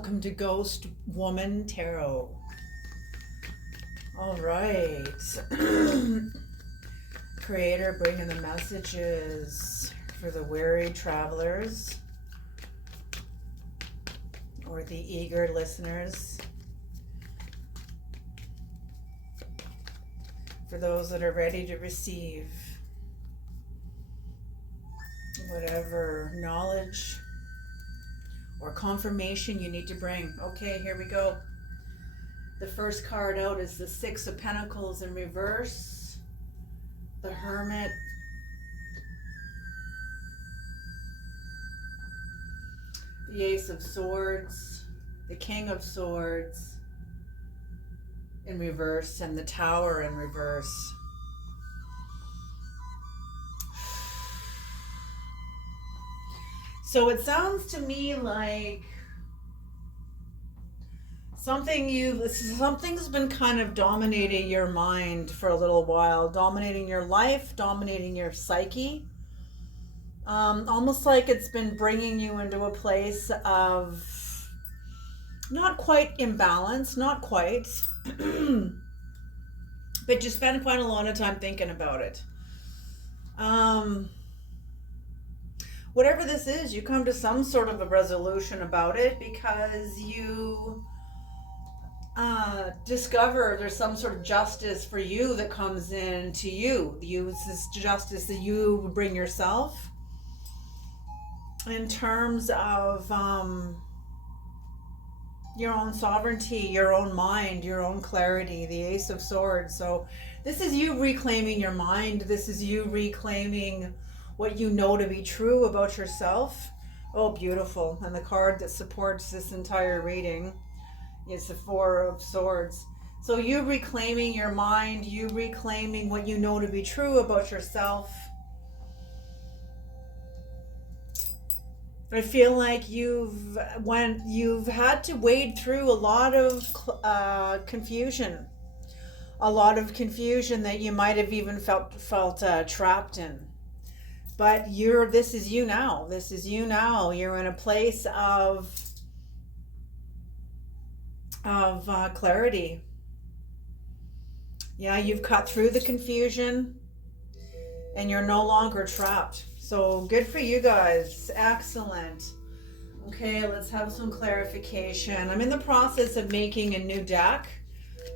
welcome to Ghost Woman Tarot. All right. Creator bringing the messages for the weary travelers or the eager listeners. For those that are ready to receive whatever knowledge or confirmation you need to bring. Okay, here we go. The first card out is the Six of Pentacles in reverse, the Hermit, the Ace of Swords, the King of Swords in reverse, and the Tower in reverse. So it sounds to me like something's been kind of dominating your mind for a little while, dominating your life, dominating your psyche. Almost like it's been bringing you into a place of not quite imbalance, not quite, but you spend quite a lot of time thinking about it. Whatever this is, you come to some sort of a resolution about it because you discover there's some sort of justice for you that comes in to you. It's this justice that you bring yourself in terms of your own sovereignty, your own mind, your own clarity, the Ace of Swords. So this is you reclaiming your mind. This is you reclaiming what you know to be true about yourself. Oh, beautiful. And the card that supports this entire reading is the Four of Swords. So you reclaiming your mind, you reclaiming what you know to be true about yourself. I feel like you've had to wade through a lot of confusion. A lot of confusion that you might have even felt trapped in. But this is you now. This is you now. You're in a place of clarity. Yeah, you've cut through the confusion and you're no longer trapped. So good for you guys. Excellent. Okay, let's have some clarification. I'm in the process of making a new deck,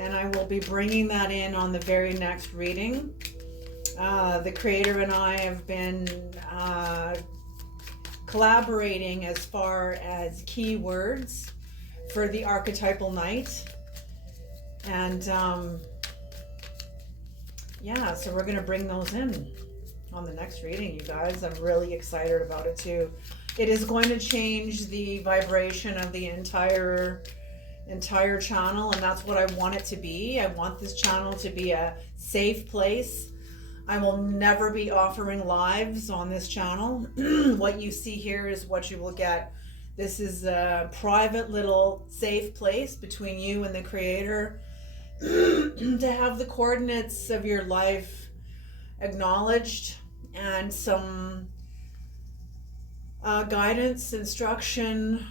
and I will be bringing that in on the very next reading. The creator and I have been collaborating as far as keywords for the Archetypal Night. And yeah, so we're going to bring those in on the next reading, you guys. I'm really excited about it too. It is going to change the vibration of the entire channel, and that's what I want it to be. I want this channel to be a safe place. I will never be offering lives on this channel. What you see here is what you will get. This is a private little safe place between you and the creator to have the coordinates of your life acknowledged and some guidance, instruction,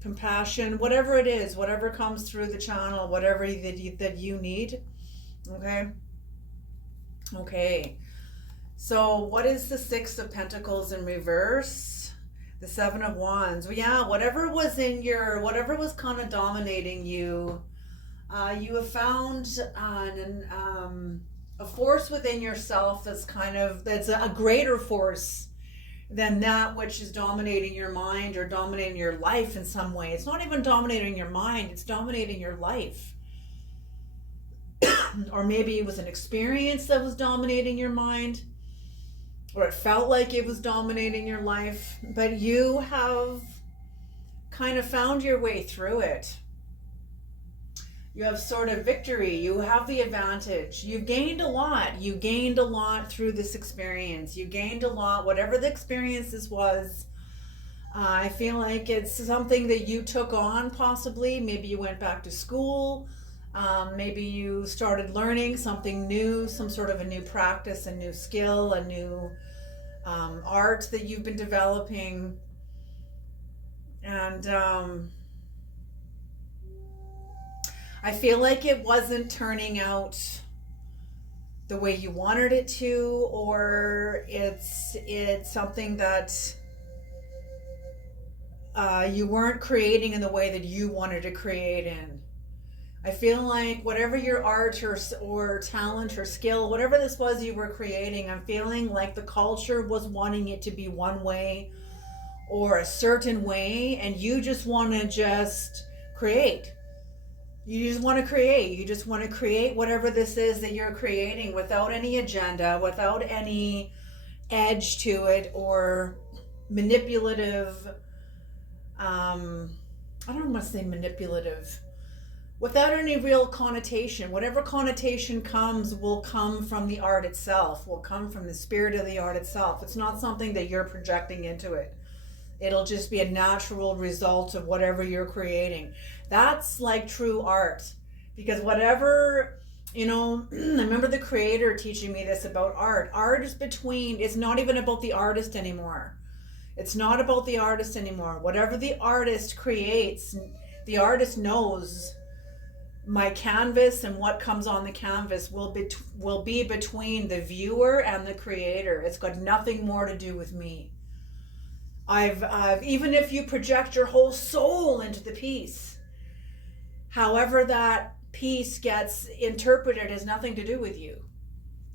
compassion, whatever it is, whatever comes through the channel, whatever that you need. Okay, so what is the Six of Pentacles in reverse? The Seven of Wands. Well, yeah, whatever was kind of dominating you, you have found a force within yourself that's a greater force than that which is dominating your mind or dominating your life in some way. It's not even dominating your mind, it's dominating your life. Or maybe it was an experience that was dominating your mind, or it felt like it was dominating your life, but you have kind of found your way through it. You have sort of victory. You have the advantage. You've gained a lot. You gained a lot through this experience. You gained a lot, whatever the experience this was. I feel like it's something that you took on possibly. Maybe you went back to school. Maybe you started learning something new, some sort of a new practice, a new skill, a new art that you've been developing. And I feel like it wasn't turning out the way you wanted it to, or it's something that you weren't creating in the way that you wanted to create in. I feel like whatever your art or talent or skill, whatever this was you were creating, I'm feeling like the culture was wanting it to be one way or a certain way, and you just want to just create. You just want to create. You just want to create whatever this is that you're creating without any agenda, without any edge to it or manipulative. I don't want to say manipulative. Without any real connotation. Whatever connotation comes will come from the art itself, will come from the spirit of the art itself. It's not something that you're projecting into it. It'll just be a natural result of whatever you're creating. That's like true art. Because whatever, I remember the creator teaching me this about art. Art is it's not even about the artist anymore. It's not about the artist anymore. Whatever the artist creates, the artist knows my canvas and what comes on the canvas will be between the viewer and the creator. It's got nothing more to do with me. I've even if you project your whole soul into the piece, however that piece gets interpreted has nothing to do with you.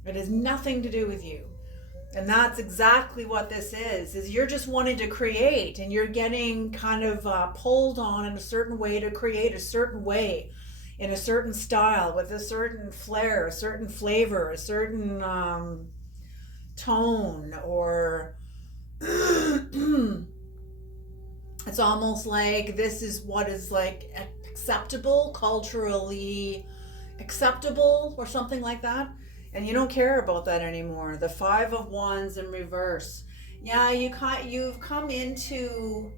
It has nothing to do with you. And that's exactly what this is you're just wanting to create, and you're getting kind of pulled on in a certain way to create a certain way, in a certain style, with a certain flair, a certain flavor, a certain tone, or it's almost like this is what is like acceptable, culturally acceptable, or something like that. And you don't care about that anymore. The 5 of Wands in reverse. Yeah, you've come into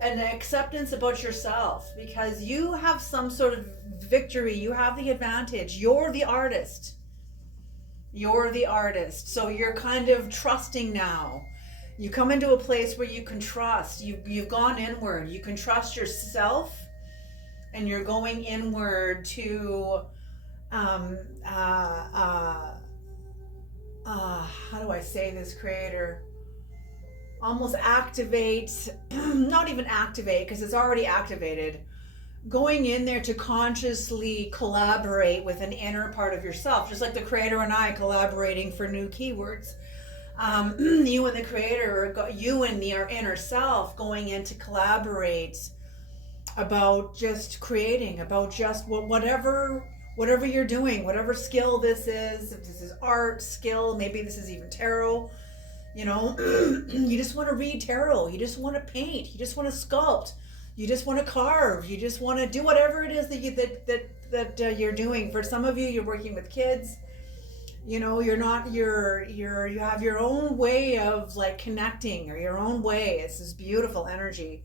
an acceptance about yourself because you have some sort of victory. You have the advantage. You're the artist. You're the artist. So you're kind of trusting now. You come into a place where you can trust. You've gone inward. You can trust yourself, and you're going inward to how do I say this, creator? Almost activate, not even activate because it's already activated. Going in there to consciously collaborate with an inner part of yourself, just like the creator and I collaborating for new keywords. You and the creator, you and your inner self going in to collaborate about just creating, about just whatever you're doing, whatever skill this is, if this is art, skill, maybe this is even tarot, you just want to read tarot, you just want to paint, you just want to sculpt, you just want to carve, you just want to do whatever it is that you're doing. For some of you, you're working with kids, you have your own way of like connecting, or your own way. It's this beautiful energy.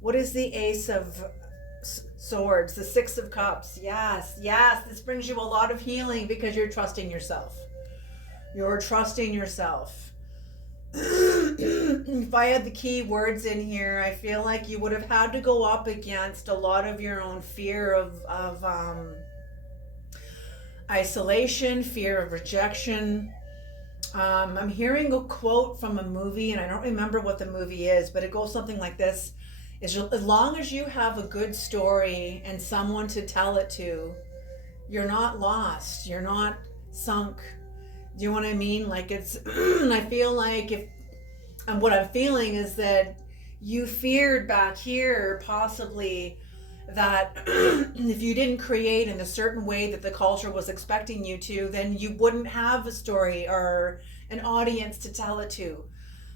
What is the Ace of Swords? The 6 of Cups. Yes, this brings you a lot of healing because you're trusting yourself. You're trusting yourself. If I had the key words in here, I feel like you would have had to go up against a lot of your own fear of isolation, fear of rejection. I'm hearing a quote from a movie, and I don't remember what the movie is, but it goes something like this. As long as you have a good story and someone to tell it to, you're not lost. You're not sunk. Do you know what I mean? Like it's, I feel like and what I'm feeling is that you feared back here possibly that if you didn't create in a certain way that the culture was expecting you to, then you wouldn't have a story or an audience to tell it to.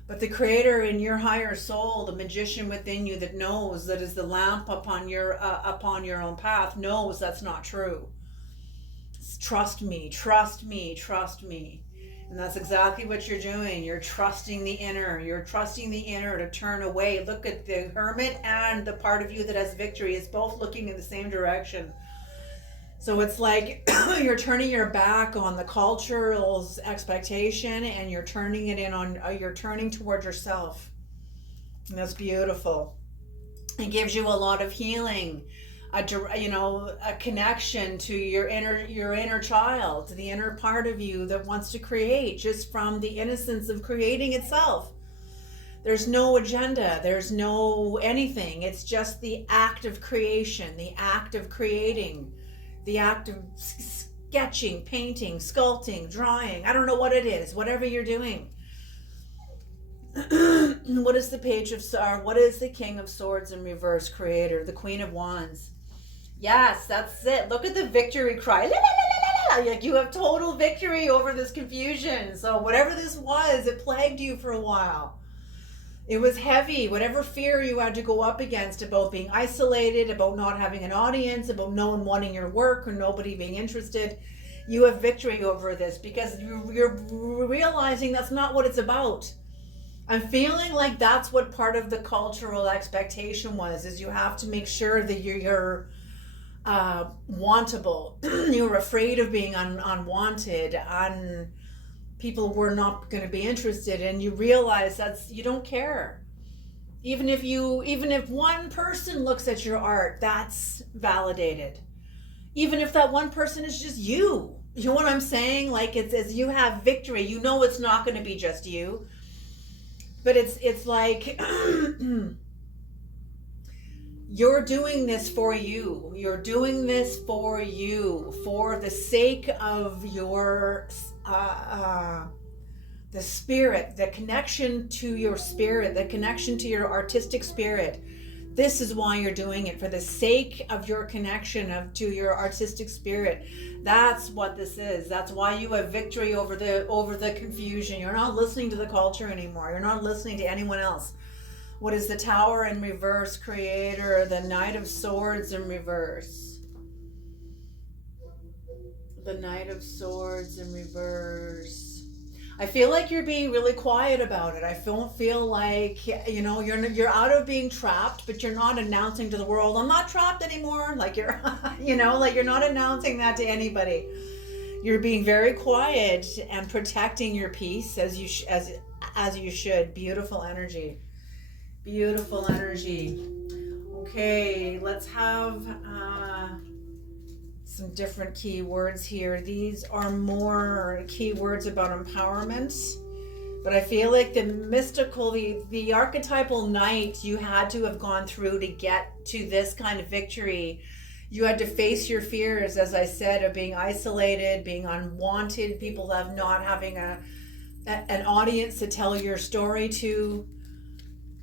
But the creator in your higher soul, the magician within you that knows, that is the lamp upon your own path, knows that's not true. Trust me, trust me, trust me. And that's exactly what you're doing. You're trusting the inner. You're trusting the inner to turn away. Look at the Hermit and the part of you that has victory. It's both looking in the same direction. So it's like you're turning your back on the cultural expectation, and you're turning it you're turning toward yourself. And that's beautiful. It gives you a lot of healing. a connection to your inner child, to the inner part of you that wants to create just from the innocence of creating itself. There's no agenda, there's no anything. It's just the act of creation, the act of creating, the act of sketching, painting, sculpting, drawing. I don't know what it is, whatever you're doing. What is the Page of Swords? What is the King of Swords in reverse? Creator, the Queen of Wands. Yes, that's it. Look at the victory cry. La, la, la, la, la. Like you have total victory over this confusion. So whatever this was, it plagued you for a while. It was heavy. Whatever fear you had to go up against about being isolated, about not having an audience, about no one wanting your work or nobody being interested, you have victory over this because you're realizing that's not what it's about. I'm feeling like that's what part of the cultural expectation was, is you have to make sure that you're wantable. You're afraid of being unwanted, people were not going to be interested, and you realize you don't care. Even if one person looks at your art, that's validated. Even if that one person is just you. You know what I'm saying? Like it's as you have victory, you know it's not going to be just you. But it's like you're doing this for you. You're doing this for you, for the sake of your the spirit, the connection to your spirit, the connection to your artistic spirit. This is why you're doing it, for the sake of your connection to your artistic spirit. That's what this is. That's why you have victory over the confusion. You're not listening to the culture anymore. You're not listening to anyone else. What is the Tower in reverse? Creator, the Knight of Swords in reverse. The Knight of Swords in reverse. I feel like you're being really quiet about it. I don't feel like, you're out of being trapped, but you're not announcing to the world, I'm not trapped anymore. Like you're, like you're not announcing that to anybody. You're being very quiet and protecting your peace as you should. Beautiful energy. Beautiful energy. Okay, let's have some different keywords here. These are more keywords about empowerment, but I feel like the mystical, the archetypal night you had to have gone through to get to this kind of victory. You had to face your fears, as I said, of being isolated, being unwanted, people not having an audience to tell your story to.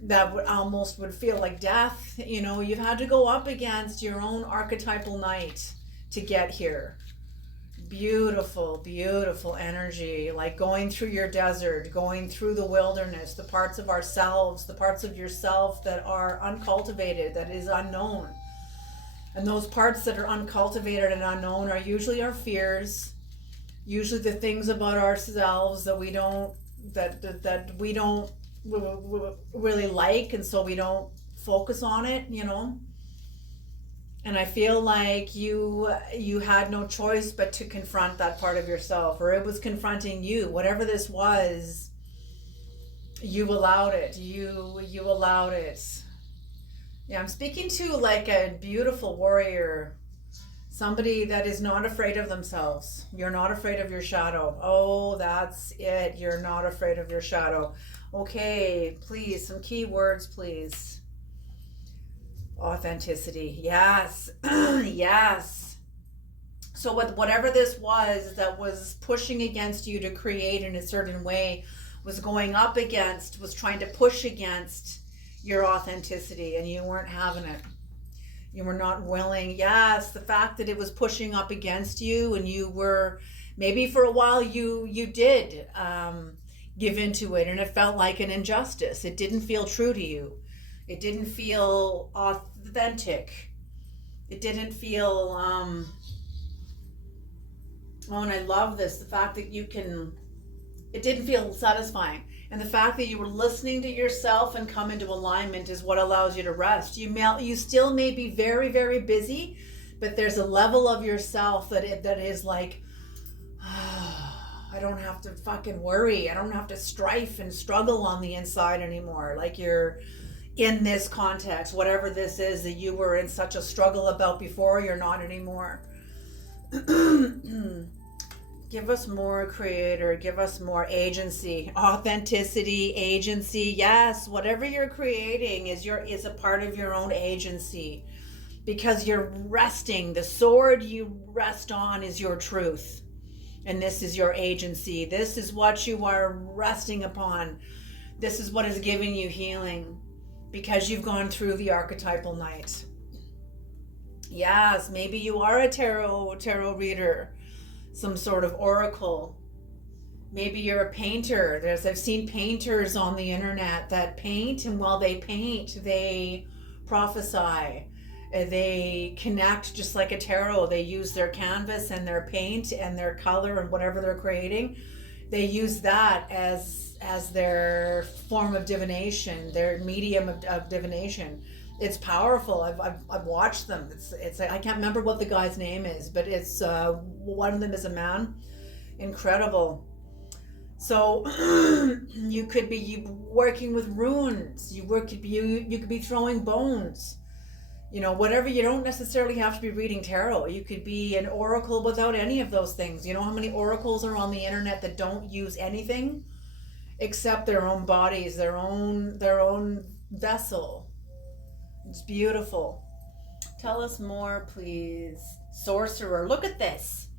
That would feel like death. You've had to go up against your own archetypal night to get here. Beautiful, beautiful energy, like going through your desert, going through the wilderness, the parts of ourselves, the parts of yourself that are uncultivated, that is unknown. And those parts that are uncultivated and unknown are usually our fears, usually the things about ourselves that we don't really like, and so we don't focus on it, And I feel like you had no choice but to confront that part of yourself, or it was confronting you. Whatever this was, you allowed it. You allowed it. Yeah, I'm speaking to like a beautiful warrior, somebody that is not afraid of themselves. You're not afraid of your shadow. Oh, that's it. You're not afraid of your shadow. Okay, please, some key words, please. Authenticity. Yes. Yes. So whatever this was that was pushing against you to create in a certain way, was going up against, was trying to push against your authenticity, and you weren't having it. You were not willing. Yes, the fact that it was pushing up against you, and you were, maybe for a while you did give into it, and it felt like an injustice. It didn't feel true to you. It didn't feel authentic. It didn't feel, and I love this, the fact that it didn't feel satisfying. And the fact that you were listening to yourself and come into alignment is what allows you to rest. You still may be very, very busy, but there's a level of yourself that is like, I don't have to fucking worry. I don't have to strife and struggle on the inside anymore. Like you're in this context, whatever this is that you were in such a struggle about before, you're not anymore. Give us more, Creator. Give us more agency, authenticity, agency. Yes, whatever you're creating is a part of your own agency, because you're resting. The sword you rest on is your truth, and this is your agency. This is what you are resting upon. This is what is giving you healing, because you've gone through the archetypal night. Yes, maybe you are a tarot reader, some sort of oracle. Maybe you're a painter. I've seen painters on the internet that paint, and while they paint, they prophesy. They connect just like a tarot. They use their canvas and their paint and their color and whatever they're creating. They use that as their form of divination, their medium of divination. It's powerful. I've watched them. It's I can't remember what the guy's name is, but it's one of them is a man. Incredible. So you could be working with runes. You could be throwing bones. You know, whatever. You don't necessarily have to be reading tarot. You could be an oracle without any of those things. You know how many oracles are on the internet that don't use anything except their own bodies, their own vessel. It's beautiful. Tell us more, please. Sorcerer. Look at this.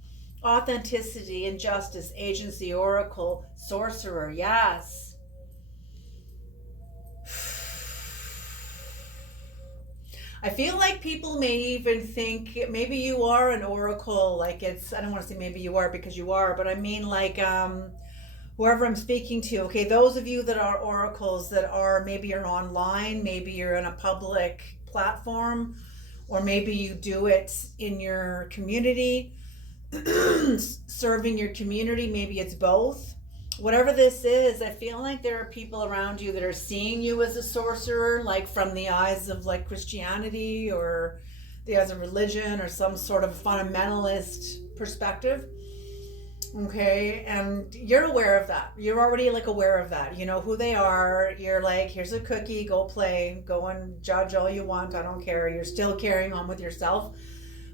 Authenticity, injustice, agency, oracle, sorcerer. Yes. I feel like people may even think maybe you are an oracle. Like I don't want to say maybe you are, because you are, but I mean like whoever I'm speaking to. Okay, those of you that are oracles, that are, maybe you're online, maybe you're in a public platform, or maybe you do it in your community, serving your community. Maybe it's both. Whatever this is, I feel like there are people around you that are seeing you as a sorcerer, like from the eyes of like Christianity or the eyes of religion or some sort of fundamentalist perspective. Okay, and you're aware of that. You're already like aware of that. You know who they are. You're like, here's a cookie, go play, go and judge all you want. I don't care. You're still carrying on with yourself.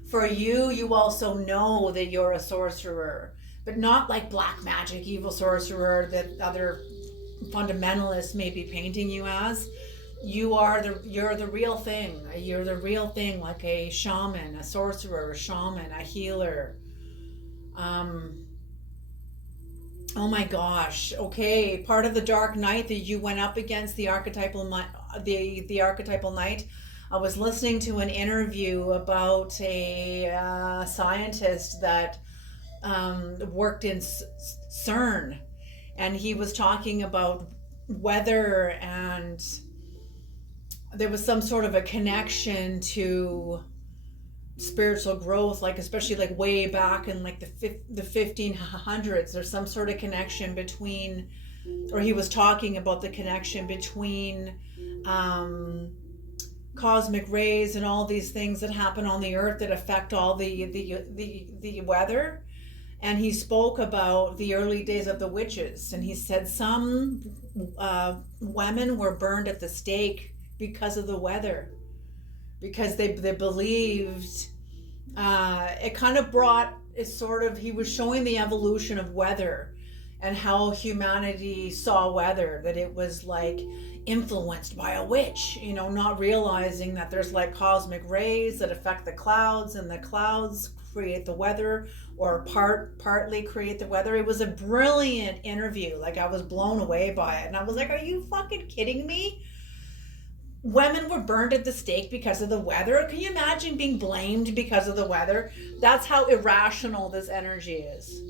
For you also know that you're a sorcerer, but not like black magic, evil sorcerer that other fundamentalists may be painting you as. You're the real thing. You're the real thing, like a shaman, a sorcerer, a shaman, a healer. Oh my gosh. Okay, part of the dark night that you went up against the archetypal night. I was listening to an interview about a scientist that worked in CERN, and he was talking about weather, and there was some sort of a connection to spiritual growth, like especially like way back in like the 1500s. There's some sort of connection between, or he was talking about the connection between cosmic rays and all these things that happen on the earth that affect all the weather. And he spoke about the early days of the witches, and he said some women were burned at the stake because of the weather, because they believed it kind of brought, he was showing the evolution of weather and how humanity saw weather, that it was like influenced by a witch, you know, not realizing that there's like cosmic rays that affect the clouds, and the clouds create the weather, or partly create the weather. It was a brilliant interview. Like, I was blown away by it, and I was like, are you fucking kidding me? Women were burned at the stake because of the weather. Can you imagine being blamed because of the weather? That's how irrational this energy is.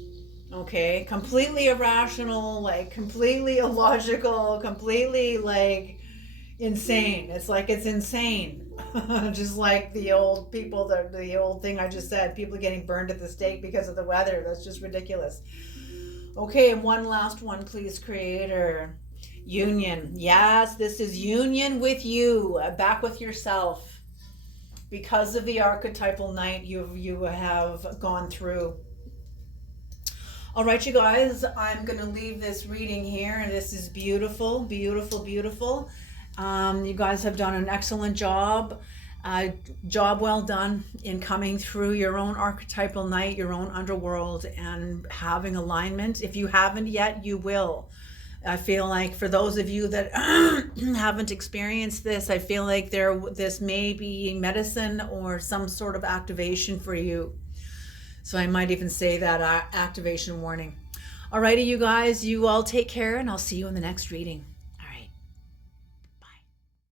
Okay, completely irrational, like completely illogical, completely like insane. It's like, it's insane. Just like the old people, the old thing I just said, people getting burned at the stake because of the weather. That's just ridiculous. Okay, and one last one, please, Creator. Union. Yes, this is union with you, back with yourself, because of the archetypal night you have gone through. All right, you guys, I'm going to leave this reading here. This is beautiful, beautiful, beautiful. You guys have done an excellent job. Job well done in coming through your own archetypal night, your own underworld, and having alignment. If you haven't yet, you will. I feel like for those of you that haven't experienced this, I feel like this may be medicine or some sort of activation for you. So I might even say that activation warning. Alrighty, you guys, you all take care, and I'll see you in the next reading.